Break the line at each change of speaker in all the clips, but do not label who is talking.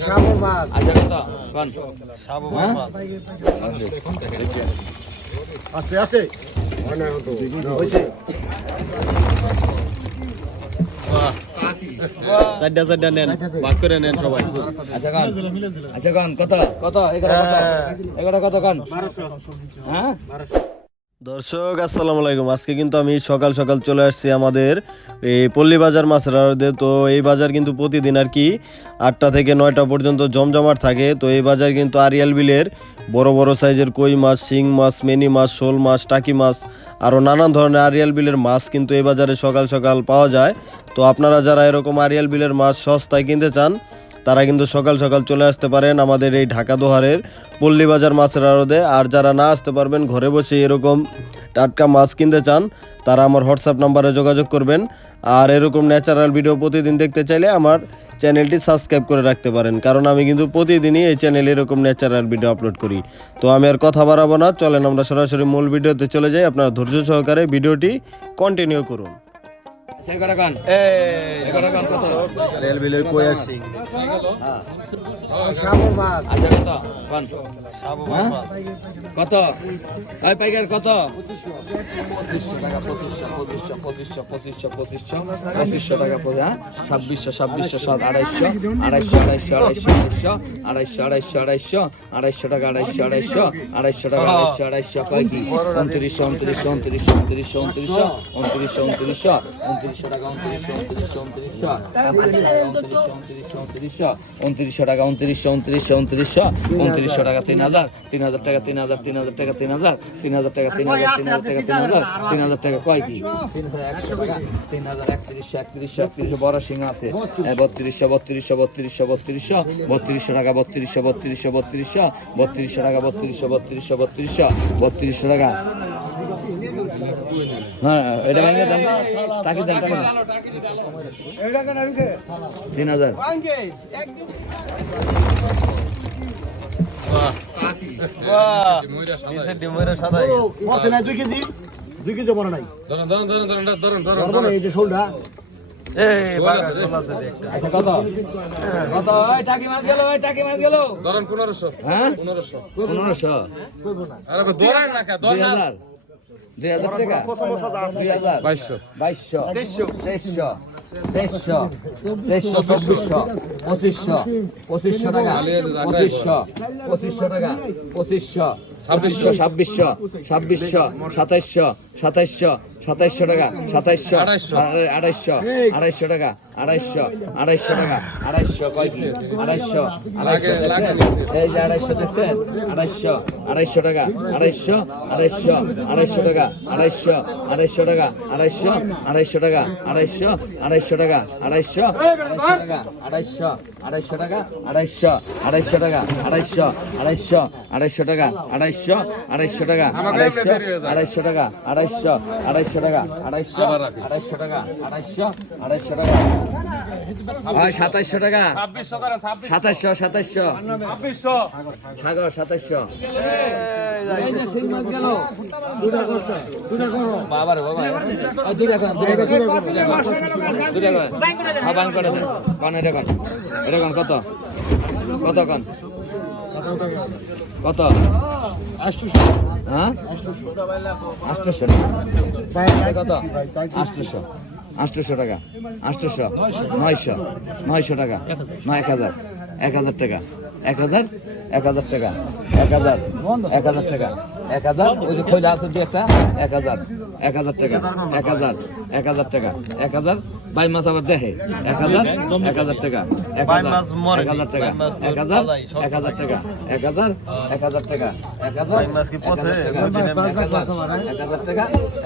সাগর মাছ
আচ্ছা কত কোন হ্যাঁ?
আস্তে আস্তে। হয়েছে।
চারটা চারটা নেন ভাগ করে নেন সবাই।
আচ্ছা কোন আচ্ছা কোন কত কত এগারো কত এগারো কত কোন হ্যাঁ?
দর্শক, আসসালামু আলাইকুম। আজকে কিন্তু আমি সকাল সকাল চলে আসছি আমাদের এই পল্লী বাজার মাছের আড়তে। তো এই বাজার কিন্তু প্রতিদিন আর কি আটটা থেকে নয়টা পর্যন্ত জমজমাট থাকে। তো এই বাজার কিন্তু আরিয়াল বিলের বড় বড় সাইজের কই মাছ, শিং মাছ, মেনি মাছ, শোল মাছ, টাকি মাছ আরও নানান ধরনের আরিয়াল বিলের মাছ কিন্তু এই বাজারে সকাল সকাল পাওয়া যায়। তো আপনারা যারা এরকম আরিয়াল বিলের মাছ সস্তায় কিনতে চান তারা কিন্তু সকাল সকাল চলে আসতে পারেন আমাদের এই ঢাকা দোহারের পল্লী বাজার মাছের আড়দে আর যারা না আসতে পারবেন, ঘরে বসে এরকম টাটকা মাছ কিনতে চান, তারা আমার হোয়াটসঅ্যাপ নাম্বারে যোগাযোগ করবেন। আর এরকম ন্যাচারাল ভিডিও প্রতিদিন দেখতে চাইলে আমার চ্যানেলটি সাবস্ক্রাইব করে রাখতে পারেন। কারণ আমি কিন্তু প্রতিদিনই এই চ্যানেলে এরকম ন্যাচারাল ভিডিও আপলোড করি। তো আমি আর কথা বাড়াবো না, চলেন আমরা সরাসরি মূল ভিডিওতে চলে যাই। আপনারা ধৈর্য সহকারে ভিডিওটি কন্টিনিউ করুন।
সেই কটা কন এই কটা কন কত
রেল বিলের কই আসছি
আচ্ছা কত কোন হ্যাঁ? কত ওই পাইকার কত পঁচিশশো টাকা পঁচিশশো পঁচিশশো পঁচিশশো পঁচিশশো পঁচিশশো পঁচিশশো টাকা হ্যাঁ ছাব্বিশশো ছাব্বিশশো সাত আড়াইশো আড়াইশো আড়াইশো আড়াইশো আড়াইশো আড়াইশো আড়াইশো আড়াইশো টাকা আড়াইশো আড়াইশো আড়াইশো টাকা আড়াইশো আড়াইশো কয় কি উনত্রিশশো উনত্রিশশো উনত্রিশশো উনত্রিশশো উনত্রিশশো উনত্রিশশো উনত্রিশশো উনত্রিশশো টাকা উনত্রিশশো উনত্রিশশো উনত্রিশশো উনত্রিশশো উনত্রিশশো টাকা উনত্রিশশো উনত্রিশশো উনত্রিশশো উনত্রিশশো টাকা তিন হাজার তিন হাজার টাকা তিন হাজার তিন হাজার টাকা তিন হাজার তিন হাজার টাকা তিন হাজার তিন হাজার টাকা তিন হাজার তিন হাজার টাকা কয় কি? তিন হাজার একত্রিশশো একত্রিশশো একত্রিশশো বড় সিং আছে। বত্রিশশো বত্রিশশো বত্রিশশো বত্রিশশো বত্রিশশো টাকা বত্রিশশো বত্রিশশো বত্রিশশো বত্রিশশো টাকা বত্রিশশো বত্রিশশো বত্রিশশো বত্রিশশো টাকা। না এটা ভাঙে দেন। টাকি দেন টাকি এটা কেন রুখে 3000
ভাঙে পনেরোশো পনেরোশো। আরে ধরেন না ধরেন
দুই হাজার টাকা? দুই হাজার।
বাইশশো।
বাইশশো। তেইশশো। তেইশশো। তেইশশো। চব্বিশশো। পঁচিশশো। পঁচিশশো টাকা। পঁচিশশো। পঁচিশশো টাকা। পঁচিশশো। ছাব্বিশশো। ছাব্বিশশো। ছাব্বিশশো। সাতাইশশো। সাতাইশশো। সাতাইশশো টাকা সাতাইশশো আড়াইশো। আড়াইশো টাকা আড়াইশো আড়াইশো টাকা আড়াইশো কয় কি আড়াইশো আড়াইশো এই যে আড়াইশো দেখছেন? আড়াইশো আড়াইশো টাকা আড়াইশো আড়াইশো আড়াইশো টাকা আড়াইশো আড়াইশো টাকা আড়াইশো আড়াইশো টাকা আড়াইশো আড়াইশো টাকা আড়াইশো আড়াইশো টাকা আড়াইশো আড়াইশো টাকা আড়াইশো আড়াইশো টাকা আড়াইশো আড়াইশো আড়াইশো টাকা আড়াইশো আড়াইশো টাকা আড়াইশো আড়াইশো টাকা আড়াইশো আড়াইশো টাকা আড়াইশো আড়াইশো টাকা আড়াইশো আড়াইশো টাকা। ভাই সাতাইশশো টাকা। সাতাইশো সাতাইশো সাগর সাতাইশো বাবার এটা কন এটা কন কত? কত কত? আষ্টশো কত? আষ্টশো আটশোশো টাকা। আটশোশো নয়শো নয়শো টাকা। নয় এক হাজার। এক হাজার টাকা। এক হাজার এক হাজার টাকা। এক হাজার এক হাজার টাকা। এক হাজার ওই যে খৈলা আছে দু একটা এক হাজার এক হাজার টাকা এক হাজার এক হাজার টাকা এক হাজার বাই মাছ আবার দেখে এক হাজার এক হাজার টাকা এক হাজার এক হাজার টাকা এক হাজার এক হাজার টাকা এক হাজার এক হাজার টাকা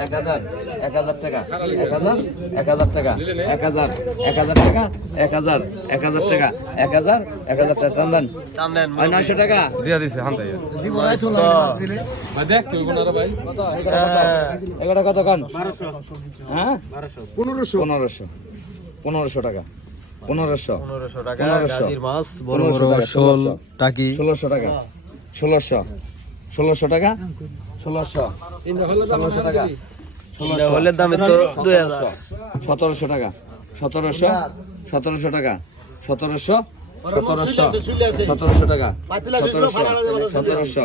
এক হাজার এক হাজার টাকা এক হাজার এক হাজার টাকা এক হাজার এক হাজার টাকা এক হাজার এক হাজার টাকা এক হাজার এক হাজার টাকা এক হাজার এক হাজার টাকা টান দেন নয়শো টাকা
দিয়া দিছে হান
দিব
এগারো কত কান হ্যাঁ?
পনেরোশো।
পনেরোশো। পনেরোশো টাকা। পনেরোশো।
পনেরোশো টাকা মাছ বড়
পনেরোশো
বড়
টাকা,
শোল
ষোলোশো।
টাকি।
ষোলোশো টাকা। ষোলোশো। টাকা? ষোলোশো। ষোলোশো টাকা।
হলের দামে তো দুই হাজার।
সতেরোশো টাকা। সতেরোশো। সতেরোশো টাকা। সতেরোশো। সতেরোশো। সতেরোশো টাকা। সতেরোশো। সতেরোশো।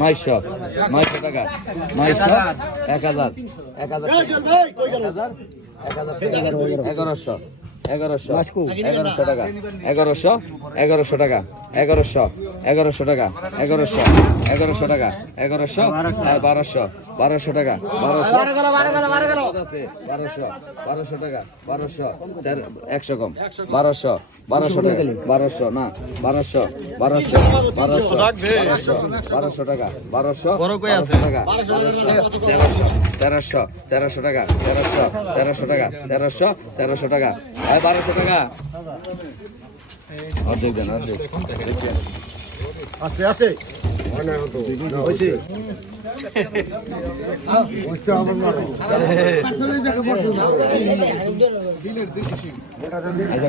নয়শো নয়শো টাকা। নয়শো এক হাজার। এক হাজার
গেল
হাজার। এক হাজার এগারোশো। এগারোশো। এগারোশো টাকা। এগারোশো এগারোশো টাকা। এগারোশো এগারোশো টাকা এগারোশো এগারোশো টাকা এগারোশো আর বারোশো বারোশো টাকা বারোশো। বারোশো বারোশো টাকা বারোশো একশো কম। বারোশো বারোশো টাকা বারোশো না বারোশো বারোশো বারোশো বারোশো বারোশো টাকা বারোশো টাকা তেরোশো তেরোশো তেরোশো টাকা তেরোশো তেরোশো টাকা তেরোশো তেরোশো টাকা বারোশো টাকা। অর্ধেক দেন অর্ধেক
আস্তে আস্তে হইছে হইছে আমার মারো
আচ্ছা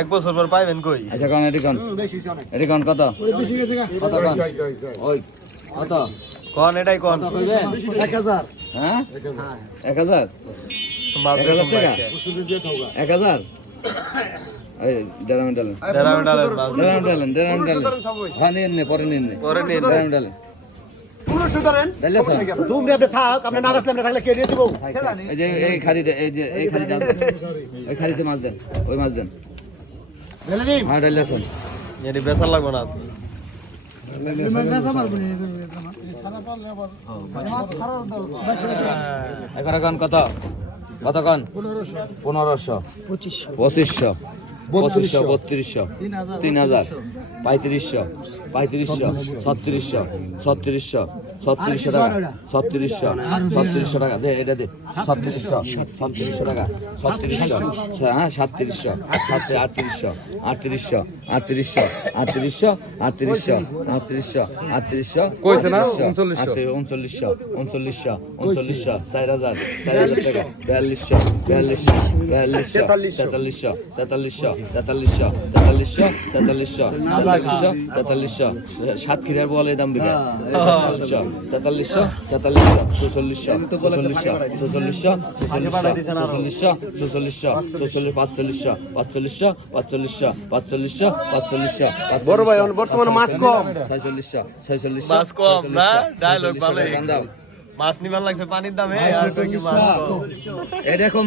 এক বছর পর পাইবেন কই?
আচ্ছা কান এটি কান। এটি কান কত? কত কান? ওই কত?
কোন এটাই কন।
এক হাজার।
হ্যাঁ? এক হাজার। এক হাজার? টাকা? এক হাজার? ডালেন। ডালেন ডালেন হ্যাঁ নিন নে পরে নিন। নে
পরে নিন।
দেড়াম ডালেন
পনেরোশো ধরেন
ডালে তো।
তুমি আপনি থাক আপনি না বাসলে আমরা থাকলে কে দিয়ে দেবো
এই যে এই খাড়িটা এই যে এই খাড়িটা এই খাড়িতে মাছ দেন ওই মাছ দেন।
ঢেলে দিই
হ্যাঁ ডালে আসুন।
এটি বেচার লাগবো না।
এগারো গান কত? কত গান পনেরোশো। পঁচিশশো। পঁচিশশো। বত্রিশশো তিন হাজার পঁয়ত্রিশশো পঁয়ত্রিশশো ছত্রিশশো ছত্রিশশো ছত্রিশশো টাকা ছত্রিশশো ছত্রিশশো টাকা দে এটা দে ছত্রিশশো ছত্রিশশো টাকা ছত্রিশশো হ্যাঁ সাতত্রিশশো সাত আটত্রিশশো আটত্রিশশো আটত্রিশশো আটত্রিশশো আটত্রিশশো আটত্রিশশো আটত্রিশশো
কইছে না?
উনচল্লিশশো। উনচল্লিশশো উনচল্লিশশো উনচল্লিশশো চার হাজার চার হাজার টাকা বিয়াল্লিশশো বিয়াল্লিশশো বিয়াল্লিশশো তেতাল্লিশশো তেতাল্লিশশো তেতাল্লিশশো তেতাল্লিশশো তেতাল্লিশশো তেতাল্লিশশো তেতাল্লিশশো সাতক্ষীরার বলে দাম বিঘা তেতাল্লিশশো তেতাল্লিশশো তেতাল্লিশশো চুচল্লিশশো চুচল্লিশশো চুচল্লিশশো চুচল্লিশশো চুচল্লিশশো চুচল্লিশ পাঁচচল্লিশশো পাঁচচল্লিশশো পাঁচচল্লিশশো পাঁচচল্লিশশো পাঁচচল্লিশশো বড় ভাই বর্তমানে মাছ কম। ছয়চল্লিশশো ছয়চল্লিশশো
মাছ কম না? Dialogue ভালো
ছয়চল্লিশশো
মাছ নিবার লাগছে পানির দামে আর কি মাছ?
এরকম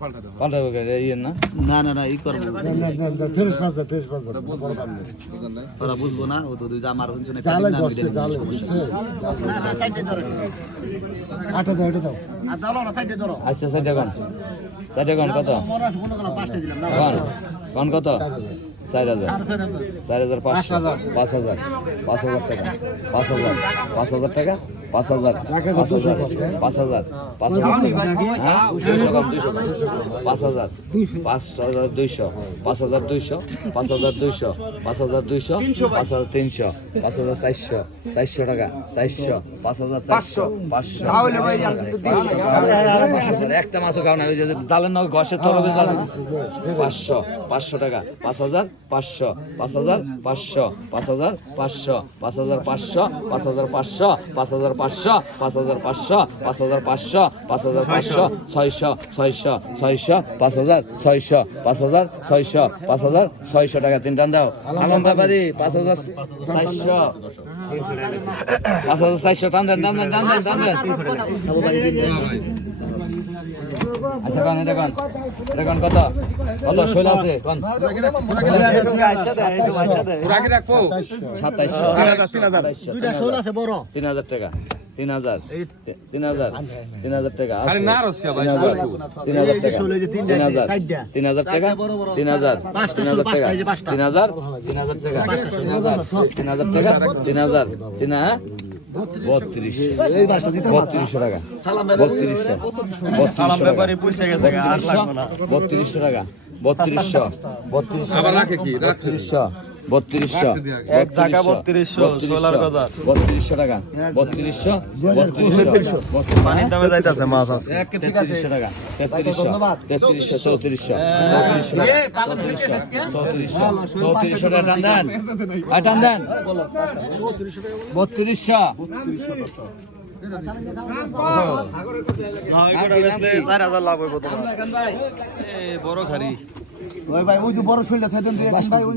পাল্টাবো ইয়ে না?
না না না ই করব।
ফেরস পাঁচ ফেরস পাঁচ
বুঝলেন
বুঝব না। ও তো দুই আমার হচ্ছে না
জালে ধরছে। জালে বুঝছে আটা দাও এটা দাও আর দাও না সাইডে ধরো।
আচ্ছা কত?
মরাস গেল পাঁচটা দিলাম না
গান গান কত? চার হাজার। চার হাজার। পাঁচশো। পাঁচ হাজার। পাঁচ হাজার টাকা। পাঁচ হাজার। পাঁচ হাজার টাকা? পাঁচ হাজার। পাঁচ হাজার। পাঁচ হাজার। পাঁচ হাজার। হ্যাঁ দুইশো পাঁচ হাজার। পাঁচ হাজার দুইশো। পাঁচ হাজার দুইশো। পাঁচ হাজার দুইশো। পাঁচ হাজার দুইশো। পাঁচ হাজার তিনশো। পাঁচ হাজার চারশো। চারশো টাকা। চারশো। পাঁচ হাজার চারশো। পাঁচশো। একটা মাছও খাও না। ওই যে জালেন না গসের তরফে জালেন পাঁচশো। পাঁচশো টাকা। পাঁচ হাজার পাঁচশো। পাঁচ হাজার পাঁচশো। পাঁচ হাজার পাঁচশো। পাঁচ হাজার পাঁচশো। পাঁচ হাজার পাঁচশো। পাঁচ হাজার পাঁচশো, পাঁচ হাজার পাঁচশো, পাঁচ হাজার পাঁচশো, পাঁচ হাজার পাঁচশো, ছয়শো ছয়শো ছয়শো, পাঁচ হাজার, ছয়শো, পাঁচ হাজার, ছয়শো, পাঁচ হাজার, ছয়শো টাকা তিন টান দাও। আলম ব্যাপারি পাঁচ হাজার চারশো পাঁচ হাজার চারশো টান দেন টান দেন টান দেন টান দেন। আচ্ছা কোন এটা কোন এটা কোন কত? কত? শৈল আছে কোন
পুরা কি
সাতাইশশো।
দুইটা শোল আছে বড়।
তিন হাজার টাকা। তিন হাজার। তিন হাজার। তিন হাজার টাকা। তিন হাজার। তিন হাজার টাকা।
ষোলো, এই যে তিন
হাজার। তিন হাজার টাকা? তিন হাজার। তিন হাজার টাকা। তিন হাজার? তিন হাজার টাকা। তিন হাজার। তিন হাজার টাকা? তিন হাজার। তিন বত্রিশ বত্রিশশো টাকা। বত্রিশশো। বত্রিশশো। টাকা বত্রিশশো বত্রিশশো।
আবার রাখে কি? রাখছে
বত্রিশশো। বত্রিশশো।
এক টাকা বত্রিশশো, ষোলোর কথা।
বত্রিশশো টাকা। বত্রিশশো বত্রিশশো।
পানির দামে যাইতাছে মাছ আজকে।
তেত্রিশশো টাকা। তেত্রিশশো। তেত্রিশশো চৌত্রিশশো। চৌত্রিশশো। চৌত্রিশশো। টাকা টান দেন। আর টান দেন। বত্রিশশো।
চার হাজার লাভ হইব তোমার। বড় খারি
ওই ভাই ওই যে বড় থাকেন ভাই ওই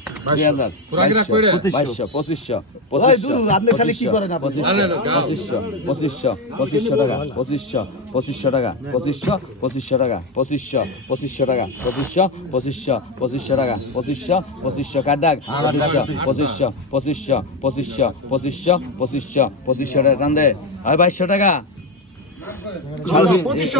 পঁচিশশো। টাকা পঁচিশশো পঁচিশশো টাকা পঁচিশশো পঁচিশশো টাকা পঁচিশশো পঁচিশশো টাকা পঁচিশশো পঁচিশশো পঁচিশশো টাকা পঁচিশশো পঁচিশশো কাটাক পঁচিশশো পঁচিশশো। পঁচিশশো পঁচিশশো পঁচিশশো পঁচিশশো পঁচিশশো টাকা। টান দে। হয় বাইশশো টাকা।
পঁচিশশো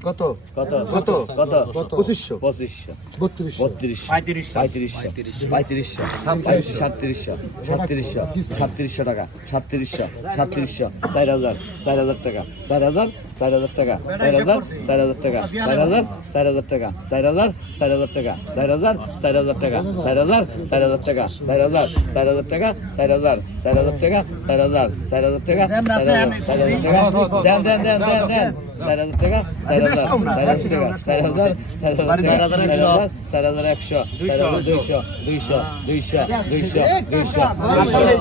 আচ্ছা আচ্ছা কত আচ্ছা কত কত কত?
পঁচিশশো
পঁচিশশো
বত্রিশশো
বত্রিশ পঁয়ত্রিশশো পঁয়ত্রিশশো সাতত্রিশশো সাতত্রিশশো সাতত্রিশশো টাকা সাতত্রিশশো সাতত্রিশশো চার হাজার চার হাজার টাকা চার হাজার চার হাজার টাকা চার হাজার চার হাজার টাকা চার হাজার চার হাজার টাকা চার হাজার চার হাজার টাকা চার হাজার চার হাজার টাকা চার হাজার চার হাজার টাকা চার হাজার চার হাজার টাকা চার হাজার চার হাজার টাকা চার হাজার চার হাজার টাকা চার হাজার চার হাজার টাকা দেন দেন দেন দেন দেন চার হাজার টাকা চার হাজার চার হাজার টাকা চার হাজার চার হাজার চার হাজার চার হাজার একশো চার হাজার দুইশো দুইশো দুইশো দুইশো দুইশো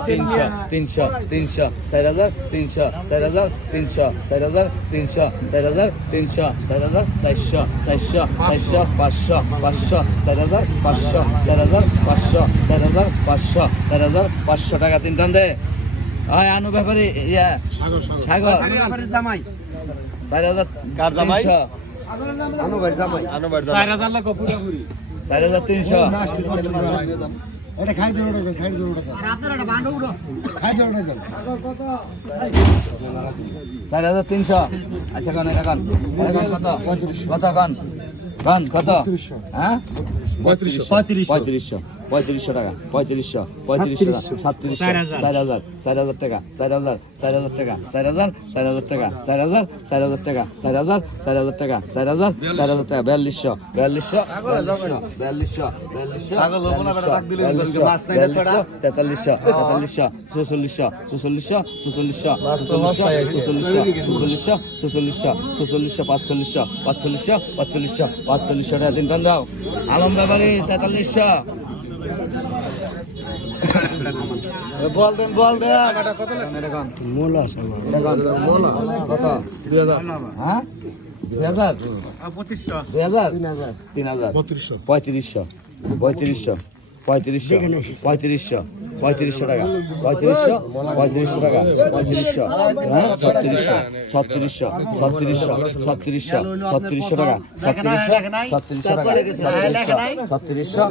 তিনশো তিনশো তিনশো চার হাজার তিনশো চার হাজার তিনশো চার হাজার তিনশো চার হাজার তিনশো চার হাজার চারশো চারশো চারশো পাঁচশো পাঁচশো চার হাজার পাঁচশো চার হাজার পাঁচশো চার হাজার পাঁচশো চার হাজার পাঁচশো টাকা তিন টান দে হয় আনু ব্যাপারে ইয়া সাগর
জামাই
চার হাজার
কার জামাই?
আনুবার জামাই।
আনোবার
চার হাজার লাখ পুরোপুরি
চার হাজার তিনশো।
এটা খাই দিন ওটা খাই দিন ওটা আর আপনারা এটা বান্ড উঠো খাই দিন ওটা
চার হাজার তিনশো। আচ্ছা কন এটা কন। কত? কত কন? কন কত? হ্যাঁ
পঁয়ত্রিশশো
পঁয়ত্রিশশো পঁয়ত্রিশশো টাকা পঁয়ত্রিশশো পঁয়ত্রিশশো টাকা সাতত্রিশশো। চার হাজার। চার হাজার টাকা চার হাজার চার হাজার টাকা চার হাজার চার হাজার টাকা চার হাজার চার হাজার টাকা চার হাজার চার হাজার টাকা চার হাজার চার হাজার টাকা বিয়াল্লিশশো বিয়াল্লিশশো বিয়াল্লিশশো বিয়াল্লিশশো তেতাল্লিশশো তেতাল্লিশশো চৌচল্লিশশো চৌচল্লিশশো চৌচল্লিশশো চৌচল্লিশশো চৌচল্লিশশো চৌচল্লিশশো চৌচল্লিশশো পাঁচচল্লিশশো পাঁচচল্লিশশো পাঁচচল্লিশশো পাঁচচল্লিশশো টাকা। তিন দাও। আলম ব্যাপারী তেতাল্লিশশো।
বল দেন বল দেন।
মোলা সালা
কত?
দুই হাজার।
হ্যাঁ? দুই হাজার? দুই হাজার?
তিন হাজার।
তিন হাজার পঁয়ত্রিশশো। পঁয়ত্রিশশো। পঁয়ত্রিশশো। পঁয়ত্রিশশো। পঁয়ত্রিশশো টাকা পঁয়ত্রিশশো পঁয়ত্রিশশো টাকা পঁয়ত্রিশশো হ্যাঁ সত্তিরিশশো সত্তিরিশশো সত্তিরিশশো সত্তিরিশশো সত্তিরিশশো টাকা সত্তিরিশশো সত্তিরিশশো টাকা সত্তিরিশশো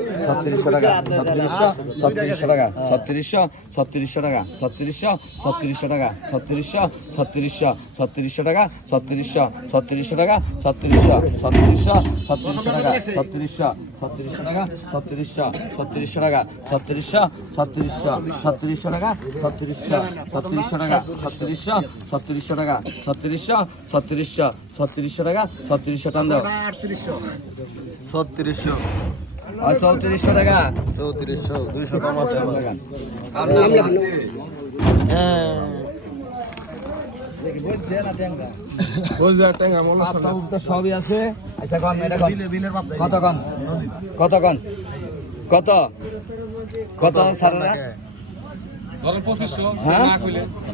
টাকা সত্তিরিশশো সত্তিরিশশো টাকা সত্তিরিশশো সত্তিরিশশো টাকা সত্তিরিশশো সত্তিরিশশো সত্তিরিশশো টাকা সত্তিরিশশো সত্তিরিশশো টাকা সত্তিরিশশো সত্তিরিশশো সত্তিরিশশো টাকা সত্তিরিশশো সত্তিরিশশো টাকা সত্তিরিশশো সত্তিরিশশো টাকা সত্তিরিশশো সত্তিরিশশো ছত্রিশশো ছত্রিশশো টাকা ছত্রিশশো ছত্রিশশো টাকা ছত্রিশশো ছত্রিশশো টাকা ছত্রিশশো ছত্রিশশো ছত্রিশশো টাকা ছত্রিশশো টান দাও।
ছত্রিশশো
আর চৌত্রিশশো টাকা।
চৌত্রিশশো দুইশো কম আছে আমার।
টাকা
হ্যাঁ
সবই আছে। আচ্ছা কন এটা কন কত কন কত কন কত? কত সারা
ধরেন পঁচিশশো
হ্যাঁ?
না কইলে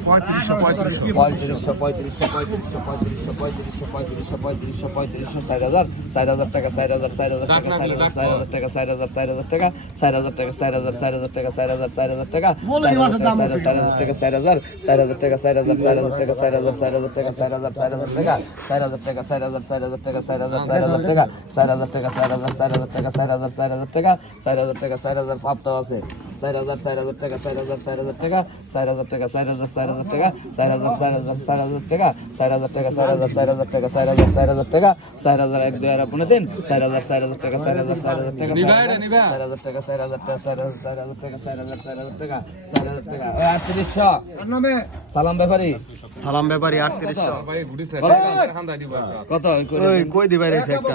পঁয়ত্রিশশো পঁয়ত্রিশশো পঁয়ত্রিশশো পঁয়ত্রিশশো পঁয়ত্রিশশো পঁয়ত্রিশশো পঁয়ত্রিশশো পঁয়ত্রিশশো চার হাজার চার হাজার টাকা চার হাজার চার হাজার টাকা চার হাজার চার হাজার টাকা চার হাজার চার হাজার টাকা চার হাজার টাকা চার হাজার চার হাজার টাকা চার হাজার চার হাজার টাকা চার হাজার টাকা চার হাজার চার হাজার টাকা চার হাজার চার হাজার টাকা চার হাজার চার হাজার টাকা চার হাজার চার হাজার টাকা চার হাজার টাকা চার হাজার চার হাজার টাকা চার হাজার চার হাজার টাকা চার হাজার টাকা চার হাজার চার হাজার টাকা চার হাজার চার হাজার টাকা চার হাজার টাকা চার হাজার প্রাপ্ত আছে চার হাজার চার হাজার টাকা চার হাজার চার হাজার টাকা চার হাজার টাকা চার হাজার চার হাজার টাকা চার হাজার চার হাজার চার হাজার টাকা চার হাজার টাকা চার হাজার চার হাজার টাকা চার হাজার চার হাজার টাকা চার হাজার এক দুই আর আপনি তিন চার হাজার চার হাজার টাকা চার হাজার চার হাজার টাকা। চার হাজার টাকা চার হাজার টাকা চার হাজার চার হাজার টাকা চার হাজার চার হাজার টাকা চার হাজার টাকা আটত্রিশশো সালাম ব্যাপারী
সালাম ব্যাপারী আটত্রিশশো
আচ্ছা
কত দিন।
কই দিবাই একটা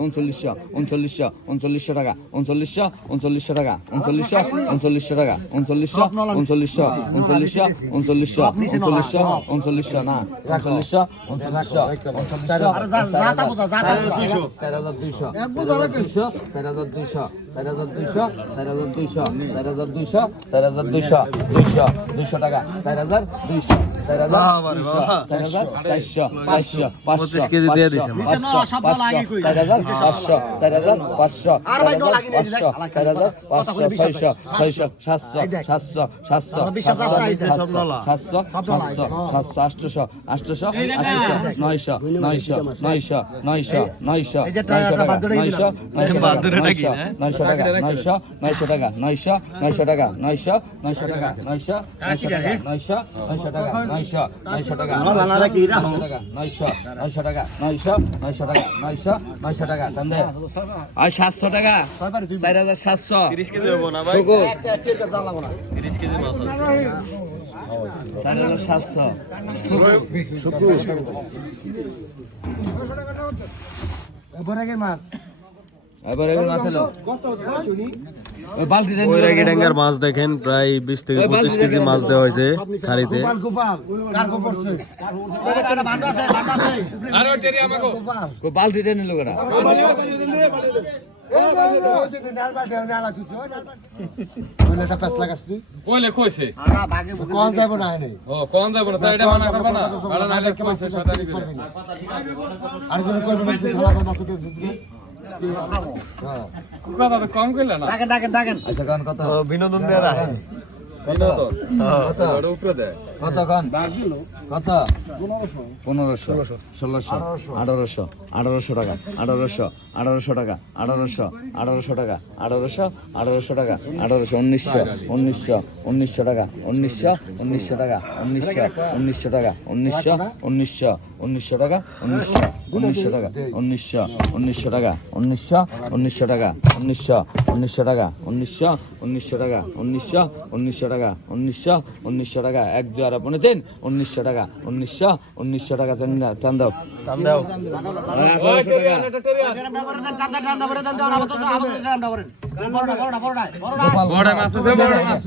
উনচল্লিশশো উনচল্লিশশো উনচল্লিশশো টাকা উনচল্লিশশো উনচল্লিশশো টাকা উনচল্লিশশো উনচল্লিশশো টাকা উনচল্লিশশো উনচল্লিশশো উনচল্লিশশো উনচল্লিশশো উনচল্লিশশো উনচল্লিশশো না উনচল্লিশশো উনচল্লিশশো উনচল্লিশশো চার হাজার দুইশো চার হাজার দুইশো চার হাজার দুইশো চার হাজার দুইশো চার হাজার দুইশো চার হাজার দুইশো চার হাজার দুইশো দুইশো দুইশো টাকা চার হাজার দুইশো Isso. নয়শো নয়শো নয়শো নয়শো নয়শো নয়শো টাকা নয়শো নয়শো নয়শো টাকা নয়শো নয়শো টাকা নয়শো নয়শো টাকা নয়শো নয়শো টাকা নয়শো নয়শো টাকা নয়শো নয়শো টাকা নয়শো নয়শো টাকা। নয়শো টাকা নয়শো টাকা নয়শো নয়শো টাকা নয়শো নয়শো টাকা টান আর সাতশো টাকা চার হাজার সাতশো। শুকুর। চার হাজার সাতশো।
মাছ।
এবার মাছ এলো।
মাছ দেখেন প্রায় বিশ থেকে পঁচিশ কেজি মাছ দেওয়া হয়েছে খাড়িতে।
আর
বিনোদন
দেয়
না পনেরোশো ষোলোশো আঠারোশো আঠারোশো টাকা আঠারোশো আঠারোশো টাকা আঠারোশো আঠারোশো টাকা আঠারোশো আঠারোশো টাকা আঠারোশো উনিশশো উনিশশো উনিশশো টাকা উনিশশো উনিশশো টাকা উনিশশো উনিশশো টাকা উনিশশো উনিশশো উনিশশো টাকা উনিশশো উনিশশো টাকা উনিশশো উনিশশো টাকা উনিশশো উনিশশো টাকা উনিশশো উনিশশো টাকা উনিশশো উনিশশো টাকা উনিশশো উনিশশো টাকা উনিশশো উনিশশো টাকা এক দুই আর পনেরো তিন উনিশশো টাকা উনিশশো উনিশশো টাকা টান দাও
টান দাও
বড় মাছ আছে বড় মাছ